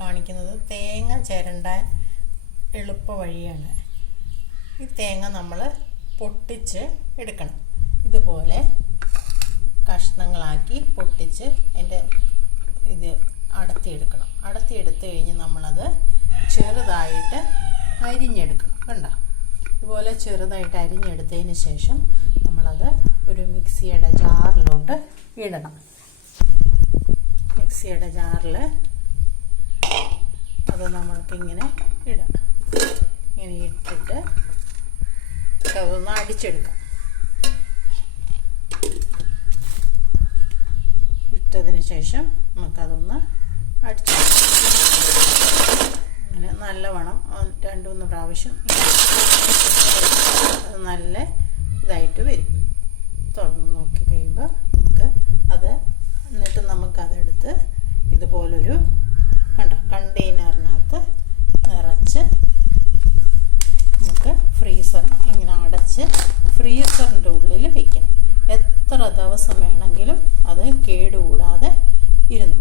കാണിക്കുന്നത് തേങ്ങ ചിരണ്ടാൻ എളുപ്പ വഴിയാണ്. ഈ തേങ്ങ നമ്മൾ പൊട്ടിച്ച് എടുക്കണം. ഇതുപോലെ കഷ്ണങ്ങളാക്കി പൊട്ടിച്ച് അതിൻ്റെ ഇത് അടത്തിയെടുക്കണം. അടത്തിയെടുത്ത് കഴിഞ്ഞ് നമ്മളത് ചെറുതായിട്ട് അരിഞ്ഞെടുക്കണം. കണ്ടോ? ഇതുപോലെ ചെറുതായിട്ട് അരിഞ്ഞെടുത്തതിന് ശേഷം നമ്മളത് ഒരു മിക്സിയുടെ ജാറിലോട്ട് ഇടണം. മിക്സിയുടെ ജാറിൽ അത് നമ്മൾക്കിങ്ങനെ ഇടാം. ഇങ്ങനെ ഇട്ടിട്ട് അതൊന്ന് അടിച്ചെടുക്കാം. ഇട്ടതിന് ശേഷം നമുക്കതൊന്ന് അടിച്ചെടുക്കാം. അങ്ങനെ നല്ലവണ്ണം 2-3 പ്രാവശ്യം അത് നല്ല ഇതായിട്ട് വരും. തുറന്ന് നോക്കി കഴിയുമ്പോൾ നമുക്ക് അത് എന്നിട്ട് നമുക്കതെടുത്ത് ഇതുപോലൊരു കണ്ടെയ്നറിനകത്ത് നിറച്ച് നമുക്ക് ഇങ്ങനെ അടച്ച് ഫ്രീസറിൻ്റെ ഉള്ളിൽ വയ്ക്കണം. എത്ര ദിവസം വേണമെങ്കിലും അത് കേടുകൂടാതെ ഇരുന്നു.